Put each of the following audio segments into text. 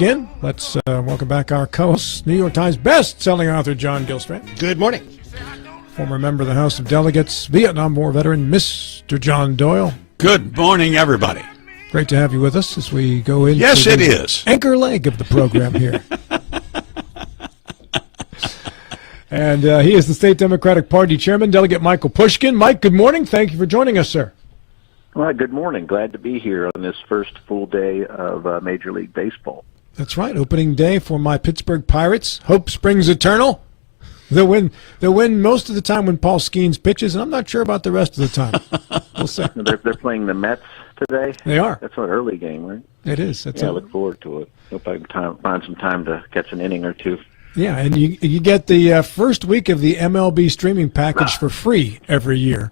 Again, let's welcome back our co-host, New York Times best-selling author John Gilstrand. Good morning. Former member of the House of Delegates, Vietnam War veteran, Mr. John Doyle. Good morning, everybody. Great to have you with us as we go into Yes, it is. Anchor leg of the program here. And he is the State Democratic Party Chairman, Delegate Michael Pushkin. Mike, good morning. Thank you for joining us, sir. Well, good morning. Glad to be here on this first full day of Major League Baseball. That's right. Opening day for my Pittsburgh Pirates. Hope springs eternal. They'll win most of the time when Paul Skeens pitches, and I'm not sure about the rest of the time. We'll see. They're playing the Mets today. They are. That's an early game, right? It is. I look forward to it. Hope I can find some time to catch an inning or two. Yeah, and you get the first week of the MLB streaming package for free every year.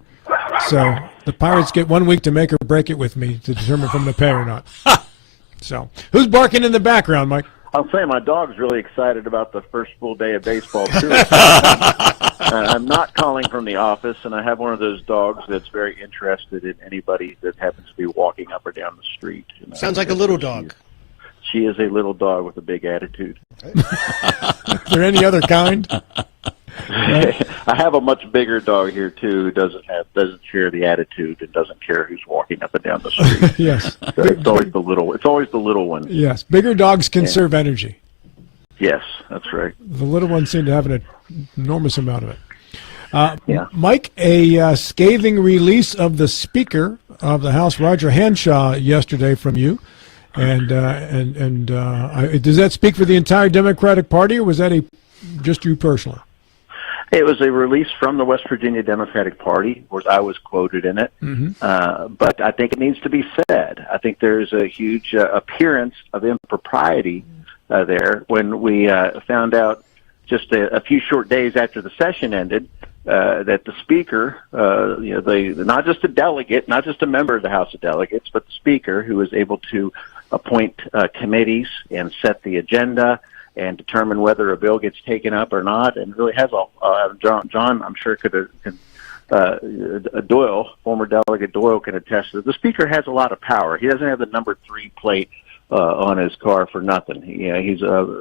So the Pirates get 1 week to make or break it with me to determine if I'm going to pay or not. So who's barking in the background, Mike? I'll say my dog's really excited about the first full day of baseball, too. I'm not calling from the office, and I have one of those dogs that's very interested in anybody that happens to be walking up or down the street. Sounds like a little dog. She is a little dog with a big attitude. Is there any other kind? I have a much bigger dog here too, who doesn't share the attitude and doesn't care who's walking up and down the street. Yes, so it's always the little one. Yes, bigger dogs conserve energy. Yes, that's right. The little ones seem to have an enormous amount of it. Yeah. Mike, a scathing release of the Speaker of the House, Roger Hanshaw, yesterday from you, and does that speak for the entire Democratic Party, or was that just you personally? It was a release from the West Virginia Democratic Party, where I was quoted in it. Mm-hmm. But I think it needs to be said. I think there's a huge appearance of impropriety there when we found out just a few short days after the session ended that the Speaker, not just a delegate, not just a member of the House of Delegates, but the Speaker, who was able to appoint committees and set the agenda and determine whether a bill gets taken up or not, and really has John, I'm sure Doyle, former Delegate Doyle, can attest to it. The Speaker has a lot of power. He doesn't have the number 3 plate on his car for nothing. He's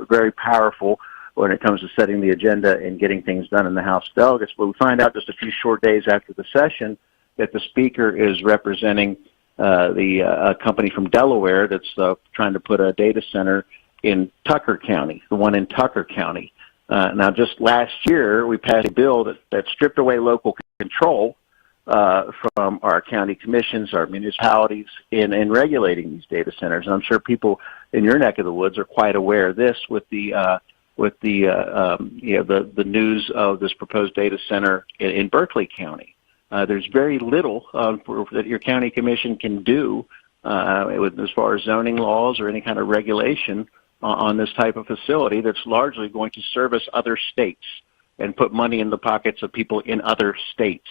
very powerful when it comes to setting the agenda and getting things done in the House of Delegates. But we find out just a few short days after the session that the Speaker is representing the company from Delaware that's trying to put a data center in Tucker County, the one in Tucker County. Now, just last year, we passed a bill that stripped away local control from our county commissions, our municipalities, in regulating these data centers. And I'm sure people in your neck of the woods are quite aware of this with the news of this proposed data center in Berkeley County. There's very little that your county commission can do as far as zoning laws or any kind of regulation on this type of facility that's largely going to service other states and put money in the pockets of people in other states.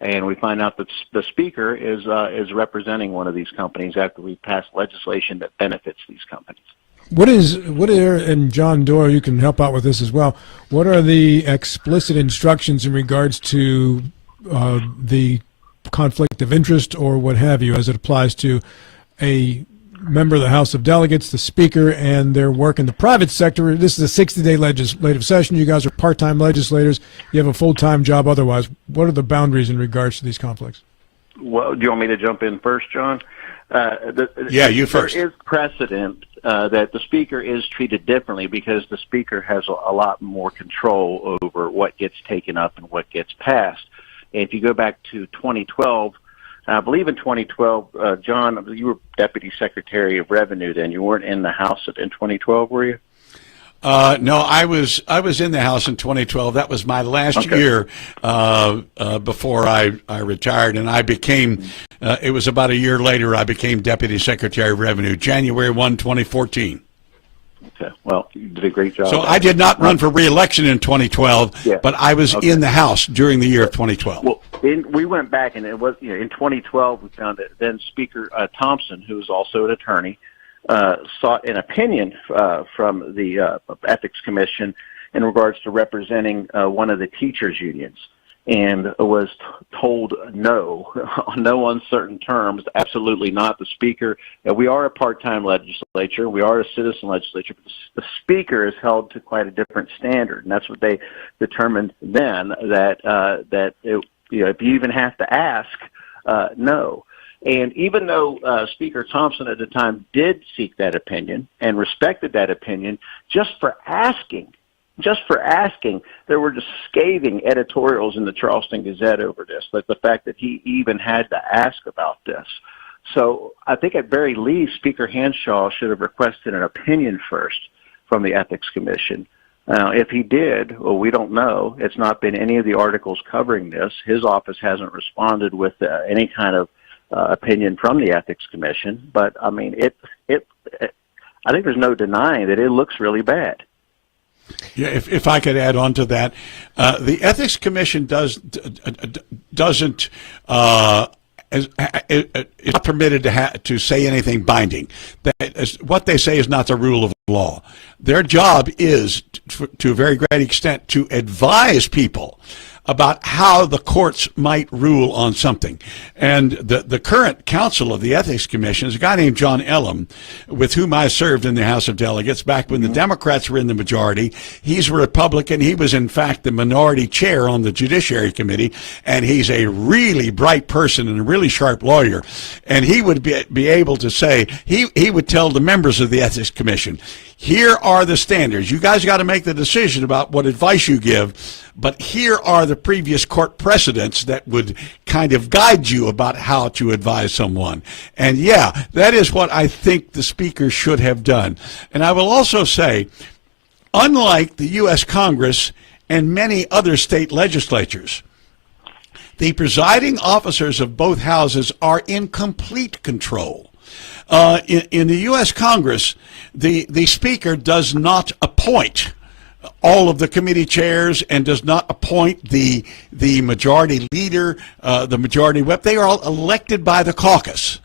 And we find out that the Speaker is representing one of these companies after we pass legislation that benefits these companies. And John Doyle, you can help out with this as well. What are the explicit instructions in regards to the conflict of interest or what have you as it applies to a member of the House of Delegates, the Speaker, and their work in the private sector? This is a 60-day legislative session. You guys are part-time legislators. You have a full-time job otherwise. What are the boundaries in regards to these conflicts? Well, do you want me to jump in first, John? You first. There is precedent that the Speaker is treated differently because the Speaker has a lot more control over what gets taken up and what gets passed. And if you go back to 2012, I believe in 2012, John, you were Deputy Secretary of Revenue then. You weren't in the House in 2012, were you? No, I was in the House in 2012. That was my last year before I retired, and I became. It was about a year later I became Deputy Secretary of Revenue, January 1, 2014. Okay. Well, you did a great job. So I did not run for re-election in 2012, but I was in the House during the year of 2012. Well, we went back, and it was in 2012 we found that then Speaker Thompson, who was also an attorney, sought an opinion from the Ethics Commission in regards to representing one of the teachers' unions. and was told no, on no uncertain terms, absolutely not. The Speaker, we are a part-time legislature, we are a citizen legislature, but the Speaker is held to quite a different standard, and that's what they determined then, that if you even have to ask, no. And even though Speaker Thompson at the time did seek that opinion and respected that opinion, just for asking, there were just scathing editorials in the Charleston Gazette over this, like the fact that he even had to ask about this. So I think at very least, Speaker Hanshaw should have requested an opinion first from the Ethics Commission. If he did, well, we don't know. It's not been any of the articles covering this. His office hasn't responded with any kind of opinion from the Ethics Commission. But, I mean, I think there's no denying that it looks really bad. Yeah, if I could add on to that, the Ethics Commission doesn't is not permitted to say anything binding. What they say is not the rule of law. Their job is, to a very great extent, to advise people about how the courts might rule on something. And the current counsel of the Ethics Commission is a guy named John Elam, with whom I served in the House of Delegates back when the Democrats were in the majority. He's a Republican. He was, in fact, the minority chair on the Judiciary Committee, and he's a really bright person and a really sharp lawyer. And he would be able to say, he would tell the members of the Ethics Commission, here are the standards. You guys got to make the decision about what advice you give, but here are the previous court precedents that would kind of guide you about how to advise someone. And yeah, that is what I think the Speaker should have done. And I will also say, unlike the U.S. Congress and many other state legislatures, the presiding officers of both houses are in complete control. In the U.S. Congress, the Speaker does not appoint all of the committee chairs and does not appoint the majority leader, the majority whip. They are all elected by the caucus,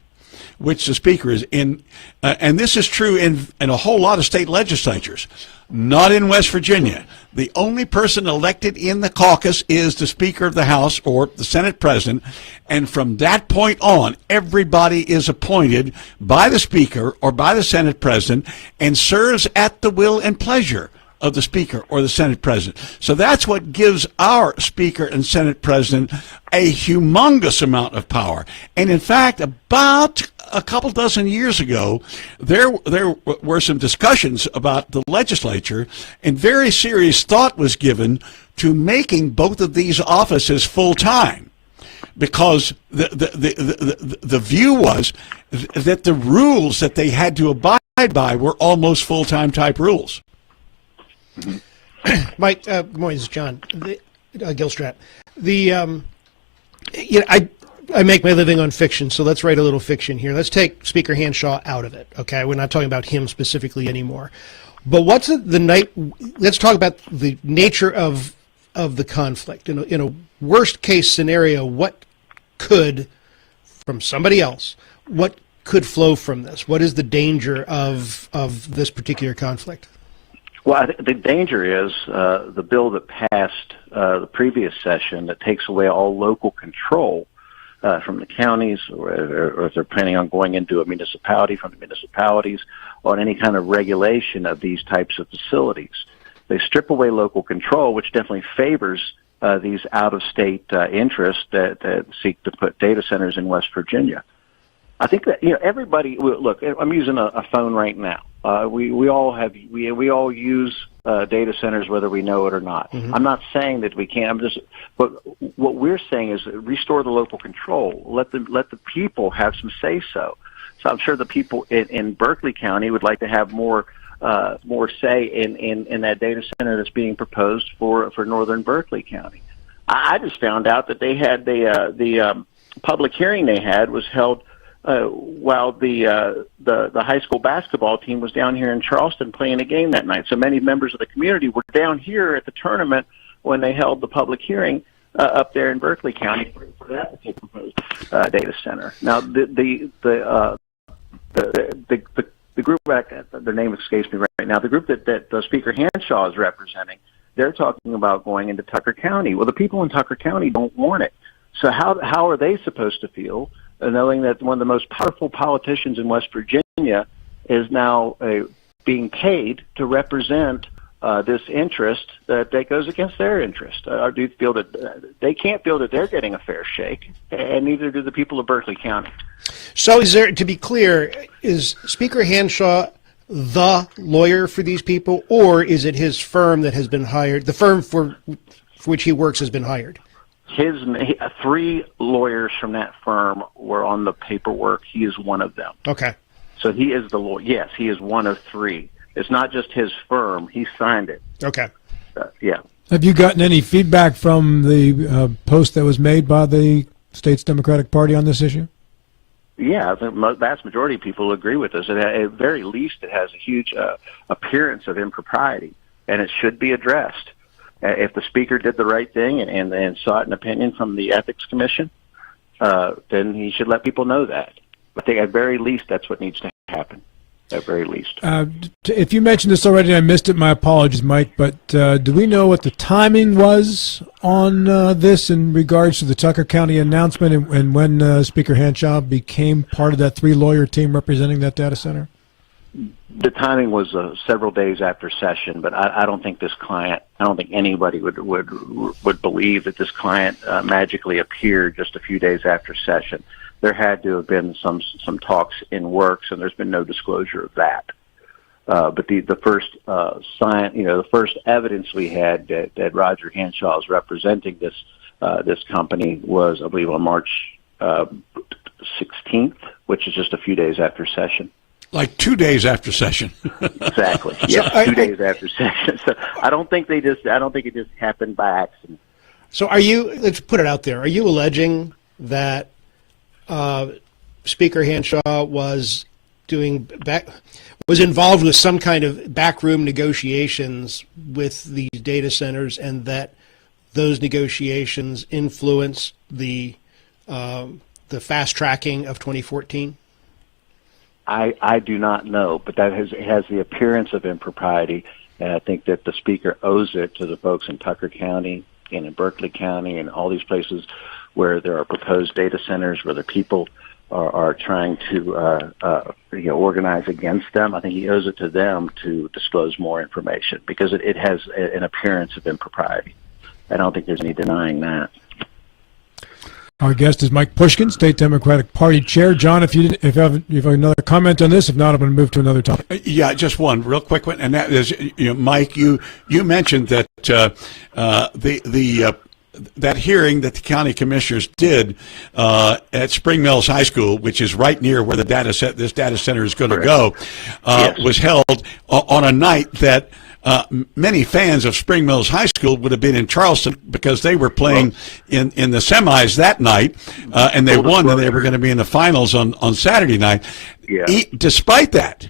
which the Speaker is in. And this is true in a whole lot of state legislatures. Not in West Virginia. The only person elected in the caucus is the Speaker of the House or the Senate President, and from that point on, everybody is appointed by the Speaker or by the Senate President and serves at the will and pleasure of the Speaker or the Senate President. So that's what gives our Speaker and Senate President a humongous amount of power. And in fact, about a couple dozen years ago, there were some discussions about the legislature, and very serious thought was given to making both of these offices full-time, because the view was that the rules that they had to abide by were almost full-time type rules. Mike, good morning. This is John Gilstrap. I make my living on fiction, so let's write a little fiction here. Let's take Speaker Hanshaw out of it. Okay, we're not talking about him specifically anymore. But let's talk about the nature of the conflict. In a worst case scenario, what could, from somebody else, what could flow from this? What is the danger of this particular conflict? Well, the danger is the bill that passed the previous session that takes away all local control from the counties, or if they're planning on going into a municipality, from the municipalities, on any kind of regulation of these types of facilities. They strip away local control, which definitely favors these out-of-state interests that seek to put data centers in West Virginia. I think that everybody. Look, I'm using a phone right now. We all use data centers whether we know it or not. Mm-hmm. I'm not saying that we can't. But what we're saying is restore the local control. Let the people have some say so. So I'm sure the people in Berkeley County would like to have more say in that data center that's being proposed for northern Berkeley County. I just found out that they had the public hearing they had was held while the high school basketball team was down here in Charleston playing a game that night. So many members of the community were down here at the tournament when they held the public hearing up there in Berkeley County for that proposed data center. Now the group, their name escapes me right now, the group that Speaker Hanshaw is representing, they're talking about going into Tucker County. Well, the people in Tucker County don't want it. So how are they supposed to feel knowing that one of the most powerful politicians in West Virginia is now being paid to represent this interest that goes against their interest? Or do you feel that they can't feel that they're getting a fair shake, and neither do the people of Berkeley County? So is there, to be clear, is Speaker Hanshaw the lawyer for these people, or is it his firm that has been hired, the firm for which he works has been hired? His 3 lawyers from that firm were on the paperwork. He is one of them. Okay. So he is the lawyer. Yes, he is one of 3. It's not just his firm. He signed it. Okay. Yeah. Have you gotten any feedback from the post that was made by the state's Democratic Party on this issue? Yeah, the vast majority of people agree with us. At very least, it has a huge appearance of impropriety, and it should be addressed. If the speaker did the right thing and sought an opinion from the Ethics Commission, then he should let people know that. I think at very least that's what needs to happen, at very least. If you mentioned this already and I missed it, my apologies, Mike, but do we know what the timing was on this in regards to the Tucker County announcement and when Speaker Hanshaw became part of that 3-lawyer team representing that data center? The timing was several days after session, but I don't think this client, I don't think anybody would believe that this client magically appeared just a few days after session. There had to have been some talks in works, and there's been no disclosure of that. But the first the first evidence we had that Roger Hanshaw is representing this company was, I believe, on March 16th, which is just a few days after session. Like 2 days after session. Exactly. Yeah, 2 days after session. So I don't think it just happened by accident. So let's put it out there, are you alleging that Speaker Hanshaw was involved with some kind of backroom negotiations with these data centers, and that those negotiations influenced the fast tracking of 2014? I do not know, but that has the appearance of impropriety, and I think that the speaker owes it to the folks in Tucker County and in Berkeley County and all these places where there are proposed data centers where the people are trying to organize against them. I think he owes it to them to disclose more information because it has an appearance of impropriety. I don't think there's any denying that. Our guest is Mike Pushkin, State Democratic Party Chair. John, if you have another comment on this, if not, I'm going to move to another topic. Yeah, just one real quick one, and that is, Mike, you mentioned that that hearing that the county commissioners did at Spring Mills High School, which is right near where this data center is going to go, was held on a night that many fans of Spring Mills High School would have been in Charleston because they were playing in the semis that night, and they won, and they were going to be in the finals on Saturday night. Yeah. Despite that,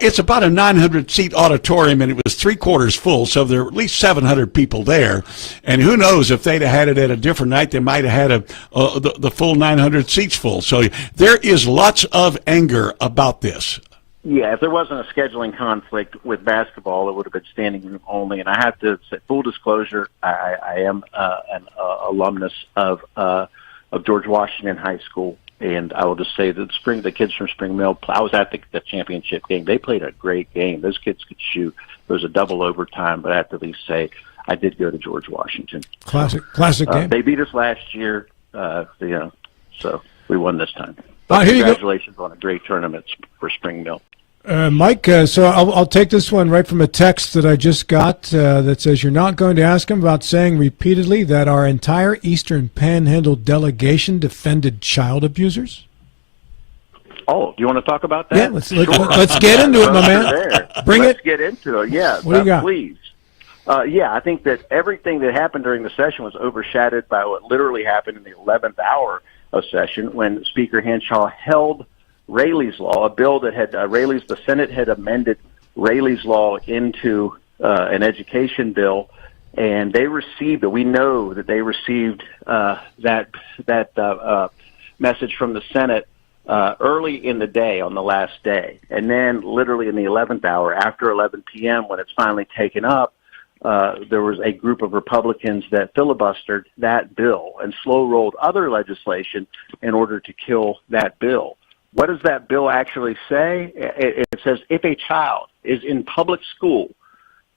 it's about a 900-seat auditorium, and it was 3/4 full, so there were at least 700 people there. And who knows, if they'd have had it at a different night, they might have had the full 900 seats full. So there is lots of anger about this. Yeah, if there wasn't a scheduling conflict with basketball, it would have been standing room only. And I have to say, full disclosure, I am an alumnus of George Washington High School, and I will just say that the kids from Spring Mill, I was at the championship game. They played a great game. Those kids could shoot. It was a double overtime, but I have to at least say I did go to George Washington. Classic game. They beat us last year, so we won this time. Here Congratulations on a great tournament for Spring Mill. Mike, so I'll take this one right from a text that I just got that says you're not going to ask him about saying repeatedly that our entire Eastern Panhandle delegation defended child abusers. Oh, do you want to talk about that? Yeah, let's get into it, my man. Let's get into it. Yeah, what do you got? Please. I think that everything that happened during the session was overshadowed by what literally happened in the 11th hour of session when Speaker Hanshaw held Rayleigh's law, a bill that had the Senate had amended Rayleigh's law into an education bill, and they received it. We know that they received that message from the Senate early in the day on the last day, and then literally in the 11th hour after 11 p.m. when it's finally taken up, there was a group of Republicans that filibustered that bill and slow-rolled other legislation in order to kill that bill. What does that bill actually say? It says if a child is in public school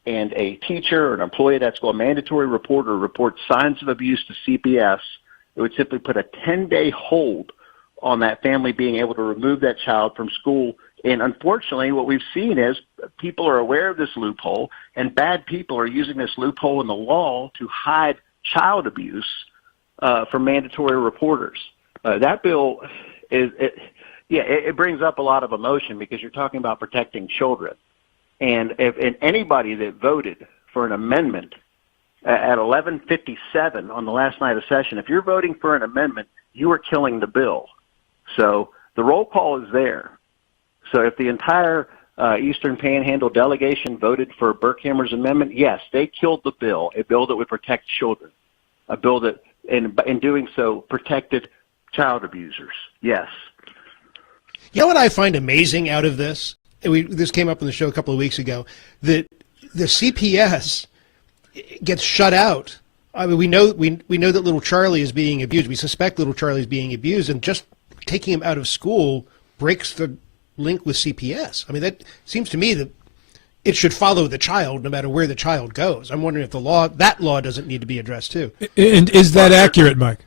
and a teacher or an employee at that school, a mandatory reporter reports signs of abuse to CPS, it would simply put a 10-day hold on that family being able to remove that child from school. And unfortunately, what we've seen is people are aware of this loophole, and bad people are using this loophole in the law to hide child abuse from mandatory reporters. That bill it brings up a lot of emotion because you're talking about protecting children. And anybody that voted for an amendment at 11:57 on the last night of session, if you're voting for an amendment, you are killing the bill. So the roll call is there. So if the entire Eastern Panhandle delegation voted for Burkhammer's amendment, yes, they killed the bill, a bill that would protect children, a bill that, in doing so, protected child abusers. Yes. You know what I find amazing out of this? This came up on the show a couple of weeks ago, that the CPS gets shut out. I mean, we know that little Charlie is being abused. We suspect little Charlie is being abused, and just taking him out of school breaks the link with CPS. I mean, that seems to me that it should follow the child no matter where the child goes. I'm wondering if that law doesn't need to be addressed too. And is that accurate, Mike?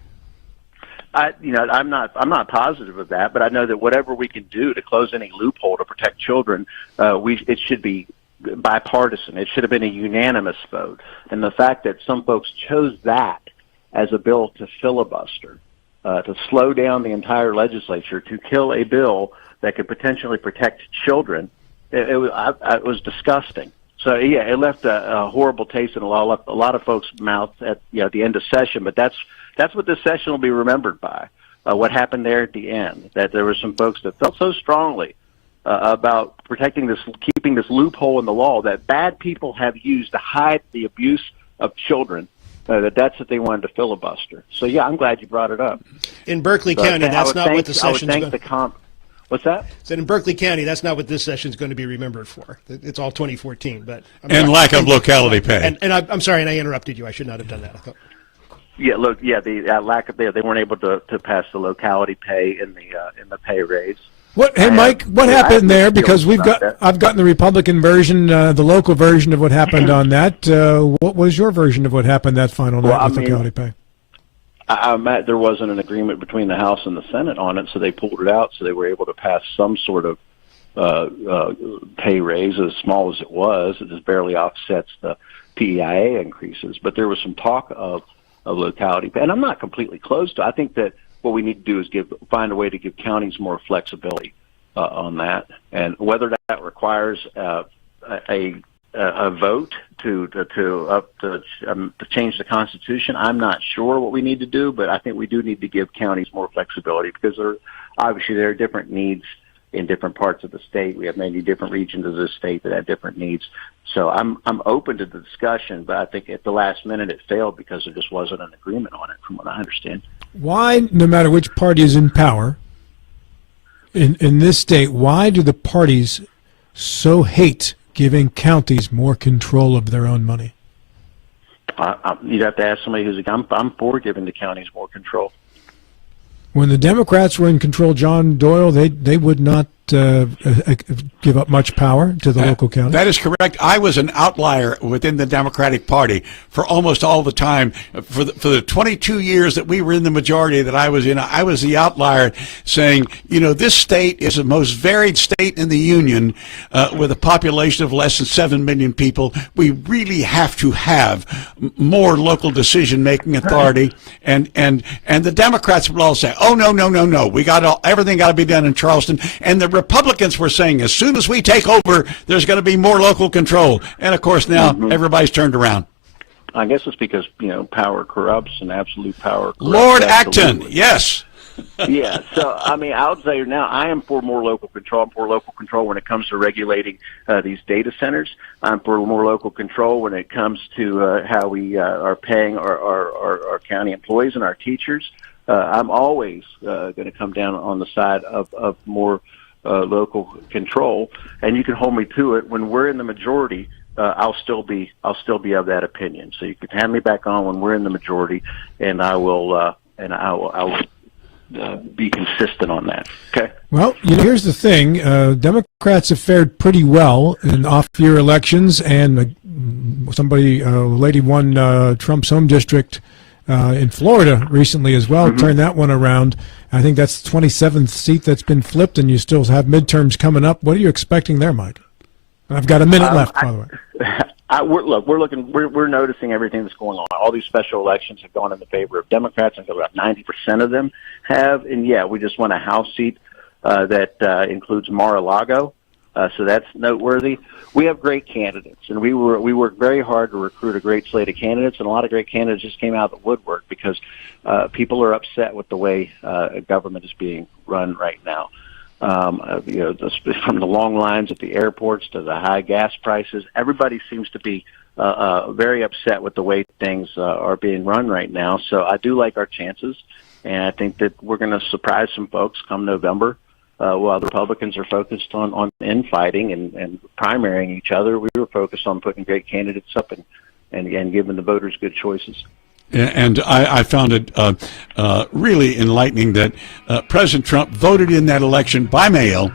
I'm not positive of that, but I know that whatever we can do to close any loophole to protect children, it should be bipartisan. It should have been a unanimous vote. And the fact that some folks chose that as a bill to filibuster, to slow down the entire legislature, to kill a bill that could potentially protect children, it was disgusting. So yeah, it left a horrible taste in a lot of folks' mouths at the end of session. But that's what this session will be remembered by. What happened there at the end? That there were some folks that felt so strongly about keeping this loophole in the law that bad people have used to hide the abuse of children. That's what they wanted to filibuster. So yeah, I'm glad you brought it up. In Berkeley County, that's not what the session's going to. What's that? Said in Berkeley County, that's not what this session's going to be remembered for. It's all 2014, but lack of locality pay. And I'm sorry, and I interrupted you. I should not have done that. The lack of they weren't able to pass the locality pay in the pay raise. Hey, Mike, what happened there? Because I've gotten the Republican version, the local version of what happened on that. What was your version of what happened that final night with locality pay? There wasn't an agreement between the House and the Senate on it, so they pulled it out. So they were able to pass some sort of pay raise, as small as it was. It just barely offsets the PEIA increases. But there was some talk of locality pay, and I'm not completely closed to. I think that what we need to do is find a way to give counties more flexibility on that, and whether that requires a vote to change the Constitution, I'm not sure what we need to do, but I think we do need to give counties more flexibility because there are different needs in different parts of the state. We have many different regions of the state that have different needs. So I'm open to the discussion, but I think at the last minute it failed because there just wasn't an agreement on it, from what I understand. Why, no matter which party is in power in this state, why do the parties so hate giving counties more control of their own money? You'd have to ask somebody I'm for giving the counties more control. When the Democrats were in control, John Doyle, they would not give up much power to the local county. That is correct. I was an outlier within the Democratic Party for almost all the time. For the 22 years that we were in the majority that I was in, I was the outlier saying, this state is the most varied state in the union with a population of less than 7 million people. We really have to have more local decision-making authority. And the Democrats would all say, oh, no. Everything got to be done in Charleston. And the Republicans were saying, as soon as we take over, there's going to be more local control. And, of course, now everybody's turned around. I guess it's because, power corrupts and absolute power corrupts. Lord Acton, yes. Yeah, so, I would say now I am for more local control. I'm for local control when it comes to regulating these data centers. I'm for more local control when it comes to how we are paying our county employees and our teachers. I'm always going to come down on the side of more local control, and you can hold me to it. When we're in the majority, I'll still be of that opinion. So you can have me back on when we're in the majority, and I will be consistent on that. Okay. Well, here's the thing: Democrats have fared pretty well in off-year elections, and a lady won Trump's home district in Florida recently as well. Turned that one around. I think that's the 27th seat that's been flipped, and you still have midterms coming up. What are you expecting there, Mike? I've got a minute left, by the way. We're noticing everything that's going on. All these special elections have gone in the favor of Democrats. I think about 90% of them have. And yeah, we just won a House seat that includes Mar-a-Lago, so that's noteworthy. We have great candidates, and we worked very hard to recruit a great slate of candidates, and a lot of great candidates just came out of the woodwork because people are upset with the way government is being run right now. From the long lines at the airports to the high gas prices, everybody seems to be very upset with the way things are being run right now. So I do like our chances, and I think that we're going to surprise some folks come November. While the Republicans are focused on infighting and primarying each other, we were focused on putting great candidates up and giving the voters good choices. And I found it really enlightening that President Trump voted in that election by mail,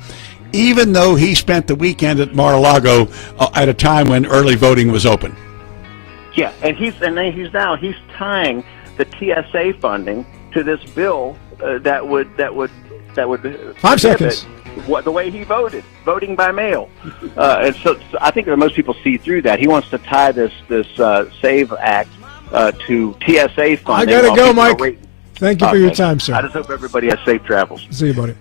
even though he spent the weekend at Mar-a-Lago at a time when early voting was open. Yeah, and he's tying the TSA funding to this bill that would 5 seconds. The way he voting by mail, and so I think that most people see through that. He wants to tie this SAVE Act to TSA funding. I gotta go, Mike. Thank you for your time, sir. I just hope everybody has safe travels. See you, buddy.